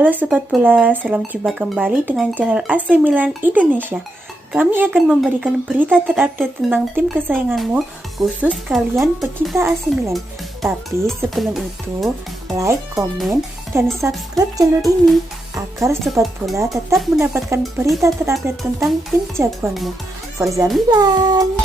Halo Sobat Bola, salam jumpa kembali dengan channel AC Milan Indonesia. Kami akan memberikan berita terupdate tentang tim kesayanganmu, khusus kalian pecinta AC Milan. Tapi sebelum itu, like, komen, dan subscribe channel ini agar Sobat Bola tetap mendapatkan berita terupdate tentang tim jagoanmu. Forza Milan!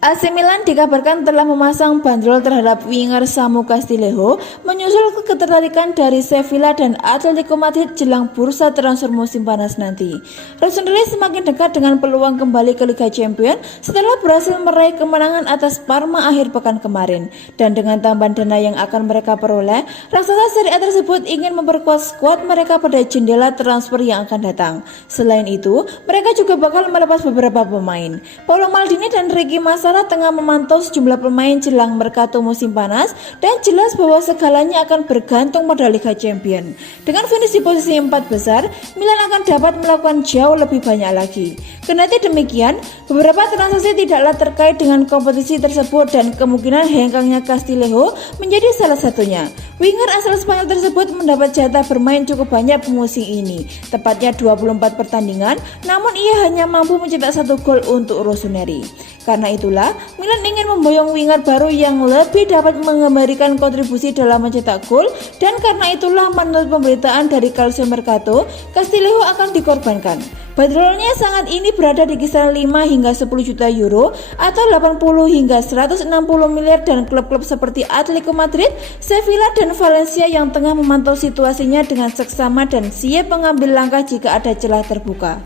AC Milan dikabarkan telah memasang bandrol terhadap winger Samu Castillejo menyusul ketertarikan dari Sevilla dan Atletico Madrid jelang bursa transfer musim panas nanti. Rossoneri semakin dekat dengan peluang kembali ke Liga Champions setelah berhasil meraih kemenangan atas Parma akhir pekan kemarin. Dan dengan tambahan dana yang akan mereka peroleh, raksasa Serie A tersebut ingin memperkuat skuad mereka pada jendela transfer yang akan datang. Selain itu, mereka juga bakal melepas beberapa pemain. Paolo Maldini dan Ricky Massara tengah memantau sejumlah pemain jelang mercato musim panas dan jelas bahwa segalanya akan bergantung pada Liga Champions. Dengan finish di posisi 4 besar, Milan akan dapat melakukan jauh lebih banyak lagi. Kendati demikian, beberapa transaksi tidaklah terkait dengan kompetisi tersebut dan kemungkinan hengkangnya Castillejo menjadi salah satunya. Winger asal Spanyol tersebut mendapat jatah bermain cukup banyak musim ini, tepatnya 24 pertandingan, namun ia hanya mampu mencetak 1 gol untuk Rossoneri. Karena itulah, Milan ingin memboyong winger baru yang lebih dapat memberikan kontribusi dalam mencetak gol, dan karena itulah menurut pemberitaan dari Calcio Mercato, Castillejo akan dikorbankan. Bandrolnya sangat ini berada di kisaran 5 hingga 10 juta euro atau 80 hingga 160 miliar, dan klub-klub seperti Atletico Madrid, Sevilla, dan Valencia yang tengah memantau situasinya dengan seksama dan siap mengambil langkah jika ada celah terbuka.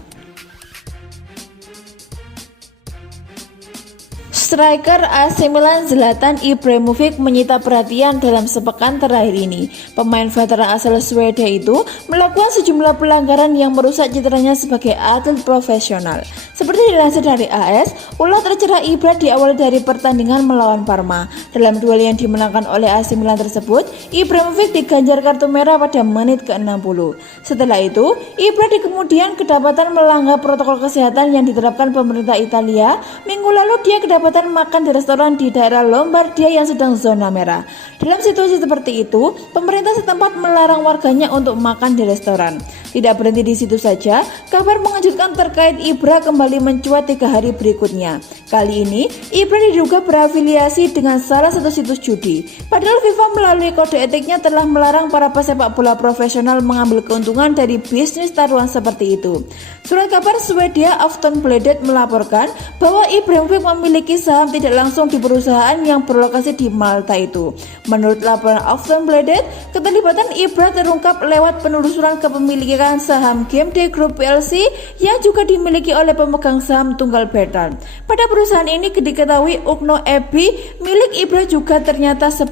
Striker AC Milan Zlatan Ibrahimovic menyita perhatian dalam sepekan terakhir ini. Pemain veteran asal Swedia itu melakukan sejumlah pelanggaran yang merusak citranya sebagai atlet profesional. Seperti dilansir dari AS, ulah tercerah Ibra diawali dari pertandingan melawan Parma. Dalam duel yang dimenangkan oleh AC Milan tersebut, Ibrahimovic diganjar kartu merah pada menit ke-60. Setelah itu, Ibra kemudian kedapatan melanggar protokol kesehatan yang diterapkan pemerintah Italia. Minggu lalu dia kedapatan makan di restoran di daerah Lombardia yang sedang zona merah. Dalam situasi seperti itu, pemerintah setempat melarang warganya untuk makan di restoran. Tidak berhenti di situ saja, kabar mengejutkan terkait Ibra kembali mencuat 3 hari berikutnya. Kali ini, Ibra diduga berafiliasi dengan salah satu situs judi. Padahal FIFA melalui kode etiknya telah melarang para pesepak bola profesional mengambil keuntungan dari bisnis taruhan seperti itu. Surat kabar Swedia Aftonbladet melaporkan bahwa Ibrahimovic memiliki saham tidak langsung di perusahaan yang berlokasi di Malta itu. Menurut laporan Aftonbladet, keterlibatan Ibra terungkap lewat penelusuran kepemilikan saham GMD Group PLC yang juga dimiliki oleh pemegang saham tunggal Bertrand. Pada perusahaan ini diketahui Ukno Ebi milik Ibra juga ternyata 10%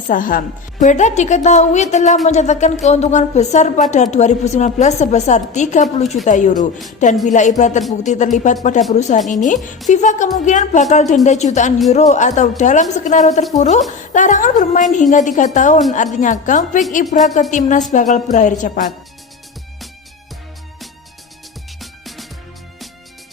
saham. Bertrand diketahui telah mencatatkan keuntungan besar pada 2019 sebesar 30 juta euro. Dan bila Ibra terbukti terlibat pada perusahaan ini, FIFA kemungkinan bakal denda jutaan euro atau dalam skenario terburuk, larangan bermain hingga 3 tahun. Artinya comeback Ibra ke timnas bakal berakhir cepat.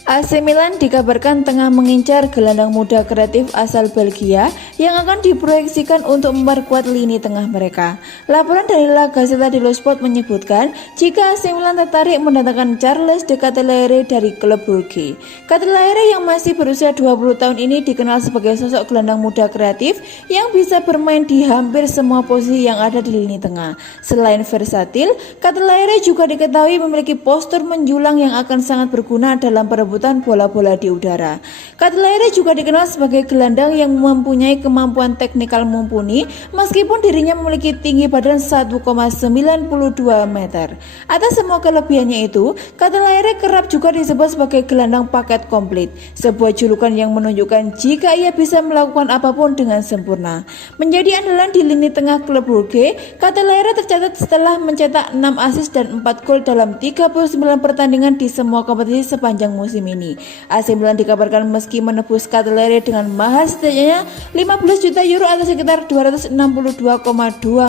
AC Milan dikabarkan tengah mengincar gelandang muda kreatif asal Belgia yang akan diproyeksikan untuk memperkuat lini tengah mereka. Laporan dari La Gazzetta dello Sport menyebutkan jika AC Milan tertarik mendatangkan Charles de Ketelaere dari klub Brugge. Ketelaere yang masih berusia 20 tahun ini dikenal sebagai sosok gelandang muda kreatif yang bisa bermain di hampir semua posisi yang ada di lini tengah. Selain versatil, Ketelaere juga diketahui memiliki postur menjulang yang akan sangat berguna dalam perebutan bola-bola di udara. Ketelaere juga dikenal sebagai gelandang yang mempunyai kemampuan teknikal mumpuni meskipun dirinya memiliki tinggi badan 1,92 meter. Atas semua kelebihannya itu, Ketelaere kerap juga disebut sebagai gelandang paket komplit, sebuah julukan yang menunjukkan jika ia bisa melakukan apapun dengan sempurna. Menjadi andalan di lini tengah klub Brugge, Ketelaere tercatat setelah mencetak 6 assist dan 4 gol dalam 39 pertandingan di semua kompetisi sepanjang musim ini. AC Milan dikabarkan meski menebus Ketelaere dengan mahar setidaknya 15 juta euro atau sekitar 262,2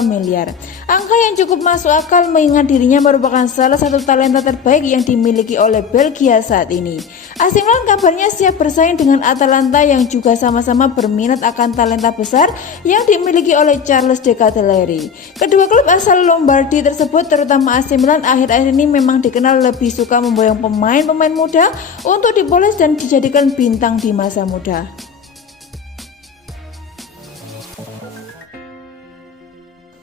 miliar. miliar. Angka yang cukup masuk akal mengingat dirinya merupakan salah satu talenta terbaik yang dimiliki oleh Belgia saat ini. AC Milan kabarnya siap bersaing dengan Atalanta yang juga sama-sama berminat akan talenta besar yang dimiliki oleh Charles De Ketelaere. Kedua klub asal Lombardi tersebut, terutama AC Milan, akhir-akhir ini memang dikenal lebih suka memboyong pemain-pemain muda untuk dipoles dan dijadikan bintang di masa muda.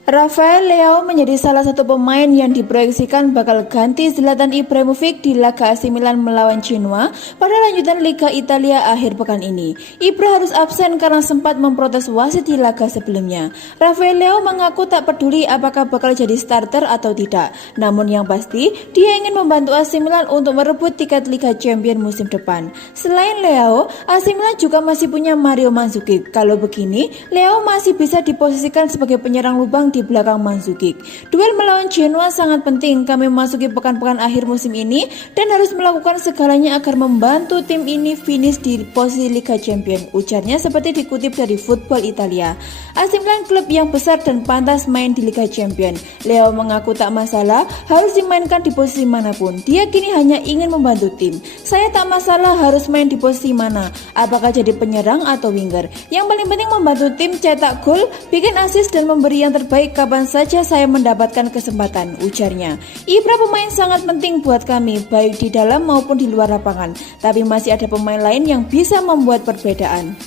Rafael Leao menjadi salah satu pemain yang diproyeksikan bakal ganti Zlatan Ibrahimovic di laga AC Milan melawan Genoa pada lanjutan Liga Italia akhir pekan ini. Ibra harus absen karena sempat memprotes wasit di laga sebelumnya. Rafael Leao mengaku tak peduli apakah bakal jadi starter atau tidak. Namun yang pasti, dia ingin membantu AC Milan untuk merebut tiket Liga Champions musim depan. Selain Leao, AC Milan juga masih punya Mario Mandzukic. Kalau begini, Leao masih bisa diposisikan sebagai penyerang lubang di belakang Mandzukic. Duel melawan Genoa sangat penting. Kami memasuki pekan-pekan akhir musim ini dan harus melakukan segalanya agar membantu tim ini finish di posisi Liga Champions, ujarnya seperti dikutip dari Football Italia. AC Milan klub yang besar dan pantas main di Liga Champions. Leo mengaku tak masalah harus dimainkan di posisi manapun. Dia kini hanya ingin membantu tim. Saya tak masalah harus main di posisi mana, apakah jadi penyerang atau winger. Yang paling penting membantu tim cetak gol, bikin assist dan memberi yang terbaik kapan saja saya mendapatkan kesempatan, ujarnya. Ibra pemain sangat penting buat kami, baik di dalam maupun di luar lapangan. Tapi masih ada pemain lain yang bisa membuat perbedaan.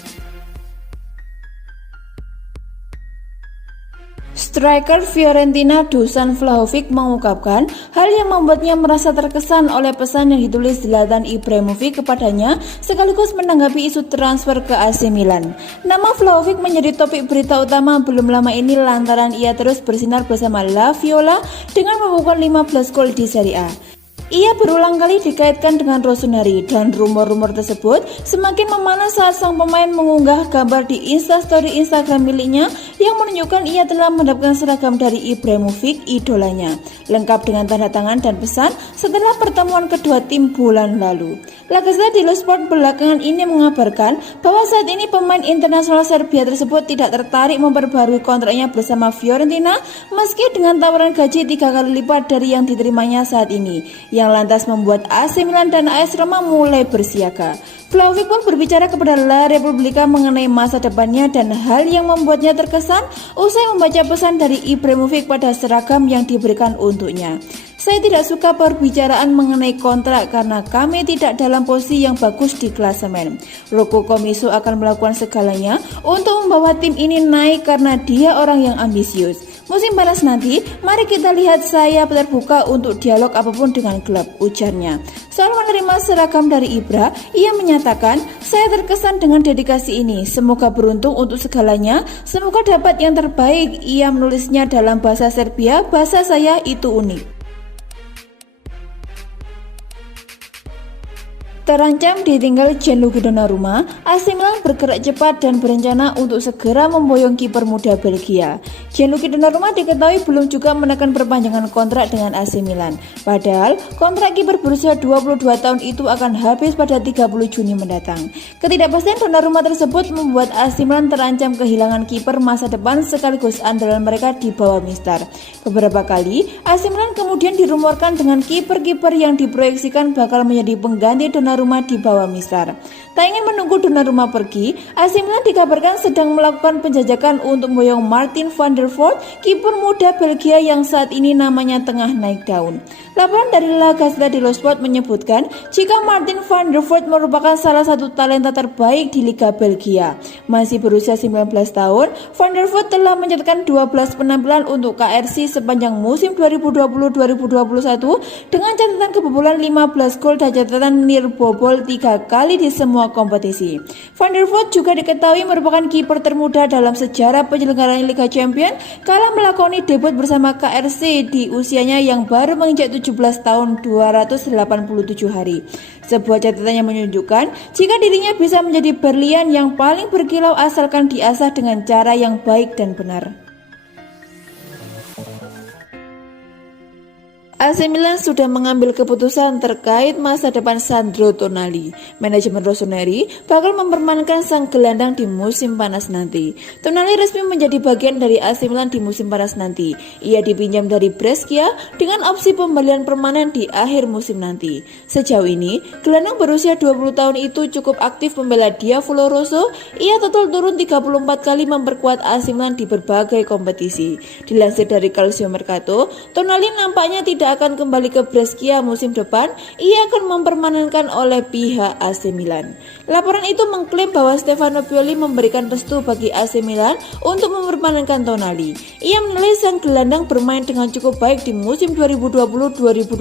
Striker Fiorentina Dusan Vlahovic mengungkapkan hal yang membuatnya merasa terkesan oleh pesan yang ditulis Zlatan Ibrahimovic kepadanya sekaligus menanggapi isu transfer ke AC Milan. Nama Vlahovic menjadi topik berita utama belum lama ini lantaran ia terus bersinar bersama La Viola dengan membukukan 15 gol di Serie A. Ia berulang kali dikaitkan dengan Rossoneri dan rumor-rumor tersebut semakin memanas saat sang pemain mengunggah gambar di Instastory Instagram miliknya yang menunjukkan ia telah mendapatkan seragam dari Ibrahimovic, idolanya, lengkap dengan tanda tangan dan pesan setelah pertemuan kedua tim bulan lalu. La Gazzetta dello Sport belakangan ini mengabarkan bahwa saat ini pemain internasional Serbia tersebut tidak tertarik memperbarui kontraknya bersama Fiorentina meski dengan tawaran gaji 3 kali lipat dari yang diterimanya saat ini, yang lantas membuat AC Milan dan AS Roma mulai bersiaga. Vlahovic pun berbicara kepada La Repubblica mengenai masa depannya dan hal yang membuatnya terkesan usai membaca pesan dari Ibrahimovic pada seragam yang diberikan untuknya. Saya tidak suka perbicaraan mengenai kontrak karena kami tidak dalam posisi yang bagus di klasemen. Rocco Commisso akan melakukan segalanya untuk membawa tim ini naik karena dia orang yang ambisius. Musim panas nanti, mari kita lihat, saya terbuka untuk dialog apapun dengan klub, ujarnya. Soal menerima seragam dari Ibra, ia menyatakan, saya terkesan dengan dedikasi ini, semoga beruntung untuk segalanya, semoga dapat yang terbaik. Ia menulisnya dalam bahasa Serbia, bahasa saya itu unik. Terancam ditinggal Gianluigi Donnarumma, AC Milan bergerak cepat dan berencana untuk segera memboyong kiper muda Belgia. Gianluigi Donnarumma diketahui belum juga menekan perpanjangan kontrak dengan AC Milan. Padahal kontrak kiper berusia 22 tahun itu akan habis pada 30 Juni mendatang. Ketidakpastian Donnarumma tersebut membuat AC Milan terancam kehilangan kiper masa depan sekaligus andalan mereka di bawah Mister. Beberapa kali AC Milan kemudian dirumorkan dengan kiper-kiper yang diproyeksikan bakal menjadi pengganti Donnarumma di bawah Mister. Tak ingin menunggu Donnarumma pergi, AC Milan dikabarkan sedang melakukan penjajakan untuk memboyong Martin van der Voort, kiper muda Belgia yang saat ini namanya tengah naik daun. Laporan dari La Gazzetta dello Sport menyebutkan jika Martin van der Voort merupakan salah satu talenta terbaik di Liga Belgia. Masih berusia 19 tahun, van der Voort telah mencatatkan 12 penampilan untuk KRC sepanjang musim 2020-2021 dengan catatan kebobolan 15 gol dan catatan nirbobol 3 kali di semua kompetisi. Van der Voort juga diketahui merupakan kiper termuda dalam sejarah penyelenggaraan Liga Champions kala melakoni debut bersama KRC di usianya yang baru menginjak 17 tahun 287 hari. Sebuah catatan yang menunjukkan jika dirinya bisa menjadi berlian yang paling berkilau asalkan diasah dengan cara yang baik dan benar. AC Milan sudah mengambil keputusan terkait masa depan Sandro Tonali. Manajemen Rossoneri bakal mempermainkan sang gelandang di musim panas nanti. Tonali resmi menjadi bagian dari AC Milan di musim panas nanti. Ia dipinjam dari Brescia dengan opsi pembelian permanen di akhir musim nanti. Sejauh ini, gelandang berusia 20 tahun itu cukup aktif membela Diavolo Rosso. Ia total turun 34 kali memperkuat AC Milan di berbagai kompetisi. Dilansir dari Calcio Mercato, Tonali nampaknya tidak akan kembali ke Brescia musim depan. Ia akan mempermanenkan oleh pihak AC Milan. Laporan itu mengklaim bahwa Stefano Pioli memberikan restu bagi AC Milan untuk mempermanenkan Tonali. Ia menilai sang gelandang bermain dengan cukup baik di musim 2020-2021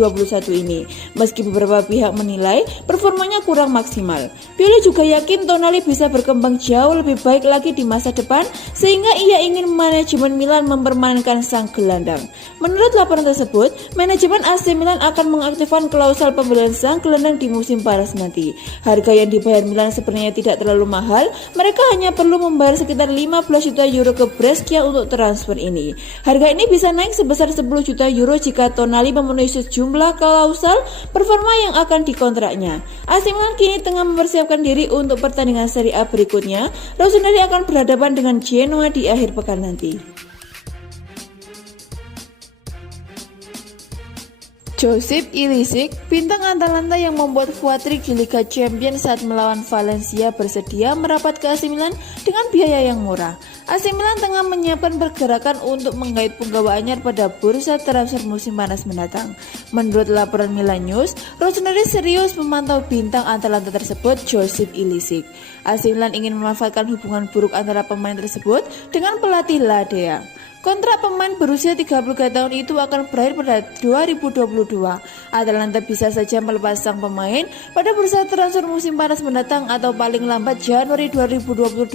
ini, meski beberapa pihak menilai performanya kurang maksimal. Pioli juga yakin Tonali bisa berkembang jauh lebih baik lagi di masa depan, sehingga ia ingin manajemen Milan mempermanenkan sang gelandang. Menurut laporan tersebut, manajemen AC Milan akan mengaktifkan klausul pembelian sang gelandang di musim panas nanti. Harga yang dibayar Milan sebenarnya tidak terlalu mahal. Mereka hanya perlu membayar sekitar 15 juta euro ke Brescia untuk transfer ini. Harga ini bisa naik sebesar 10 juta euro jika Tonali memenuhi sejumlah klausul performa yang akan dikontraknya. AC Milan kini tengah mempersiapkan diri untuk pertandingan Serie A berikutnya. Rossoneri akan berhadapan dengan Genoa di akhir pekan nanti. Josip Ilicic, bintang Atalanta yang membuat kuatrik di Liga Champions saat melawan Valencia, bersedia merapat ke AC Milan dengan biaya yang murah. AC Milan tengah menyiapkan pergerakan untuk menggait penggawaannya pada bursa transfer musim panas mendatang. Menurut laporan Milan News, Rossoneri serius memantau bintang Atalanta tersebut, Josip Ilicic. AC Milan ingin memanfaatkan hubungan buruk antara pemain tersebut dengan pelatih Ladea. Kontrak pemain berusia 33 tahun itu akan berakhir pada 2022. Atalanta bisa saja melepas sang pemain pada bursa transfer musim panas mendatang atau paling lambat Januari 2022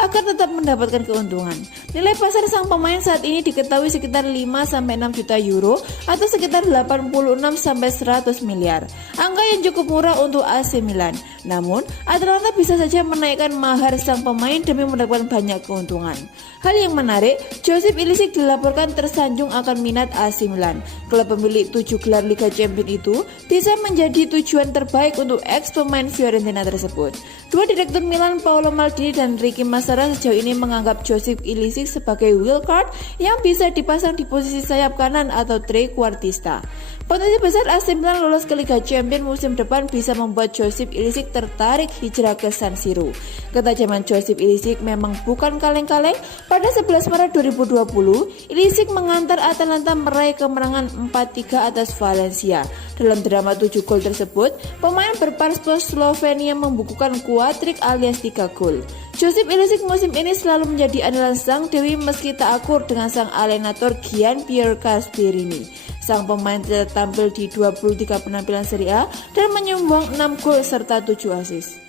agar tetap mendapatkan keuntungan. Nilai pasar sang pemain saat ini diketahui sekitar 5-6 juta euro atau sekitar 86-100 miliar. Angka yang cukup murah untuk AC Milan. Namun, Atalanta bisa saja menaikkan mahar sang pemain demi mendapatkan banyak keuntungan. Hal yang menarik, Josip Ilicic dilaporkan tersanjung akan minat AC Milan. Klub pemilik 7 gelar Liga Champions itu bisa menjadi tujuan terbaik untuk ex pemain Fiorentina tersebut. Dua direktur Milan, Paolo Maldini dan Ricky Massara, sejauh ini menganggap Josip Ilicic sebagai wildcard yang bisa dipasang di posisi sayap kanan atau trequartista. Potensi besar AC Milan lolos ke Liga Champions musim depan bisa membuat Josip Ilicic tertarik hijrah ke San Siro. Ketajaman Josip Ilicic memang bukan kaleng-kaleng. Pada 11 Maret 2020, Ilicic mengantar Atalanta meraih kemenangan 4-3 atas Valencia. Dalam drama 7 gol tersebut, pemain berpaspor Slovenia membukukan kuatrik alias 3 gol. Josip Ilicic musim ini selalu menjadi andalan sang Dewi meski tak akur dengan sang alienator Gian Piero Gasperini. Sang pemain tidak tampil di 23 penampilan Serie A dan menyumbang 6 gol serta 7 assist.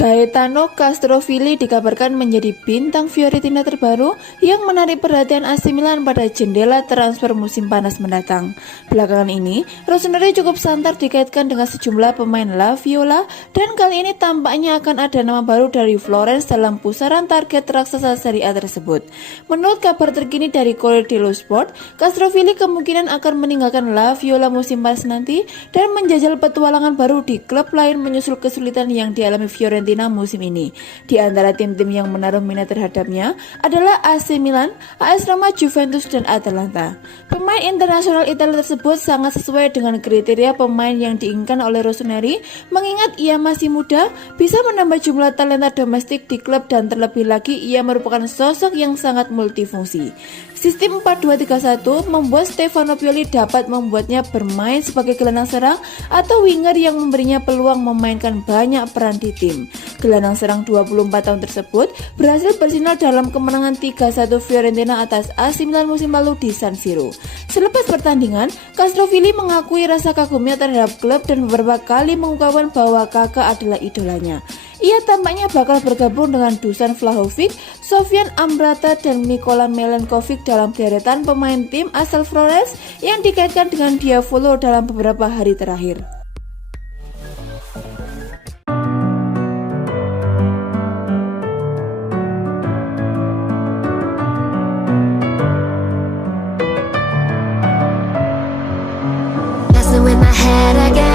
Gaetano Castrovilli dikabarkan menjadi bintang Fiorentina terbaru yang menarik perhatian AC Milan pada jendela transfer musim panas mendatang. Belakangan ini, Rossoneri cukup santer dikaitkan dengan sejumlah pemain La Viola dan kali ini tampaknya akan ada nama baru dari Florence dalam pusaran target raksasa Serie A tersebut. Menurut kabar terkini dari Corriere dello Sport, Castrovilli kemungkinan akan meninggalkan La Viola musim panas nanti dan menjajal petualangan baru di klub lain menyusul kesulitan yang dialami Fiorentina musim ini. Di antara tim-tim yang menaruh minat terhadapnya adalah AC Milan, AS Roma, Juventus, dan Atalanta. Pemain internasional Italia tersebut sangat sesuai dengan kriteria pemain yang diinginkan oleh Rossoneri, mengingat ia masih muda, bisa menambah jumlah talenta domestik di klub dan terlebih lagi ia merupakan sosok yang sangat multifungsi. Sistem 4-2-3-1 membuat Stefano Pioli dapat membuatnya bermain sebagai gelandang serang atau winger yang memberinya peluang memainkan banyak peran di tim. Gelandang serang 24 tahun tersebut berhasil bersinar dalam kemenangan 3-1 Fiorentina atas AC Milan musim lalu di San Siro. Selepas pertandingan, Castrovilli mengakui rasa kagumnya terhadap klub dan beberapa kali mengungkapkan bahwa kakak adalah idolanya. Ia tampaknya bakal bergabung dengan Dusan Vlahovic, Sofian Amrata, dan Nikola Milenkovic dalam deretan pemain tim asal Florence yang dikaitkan dengan Diavolo dalam beberapa hari terakhir. head again.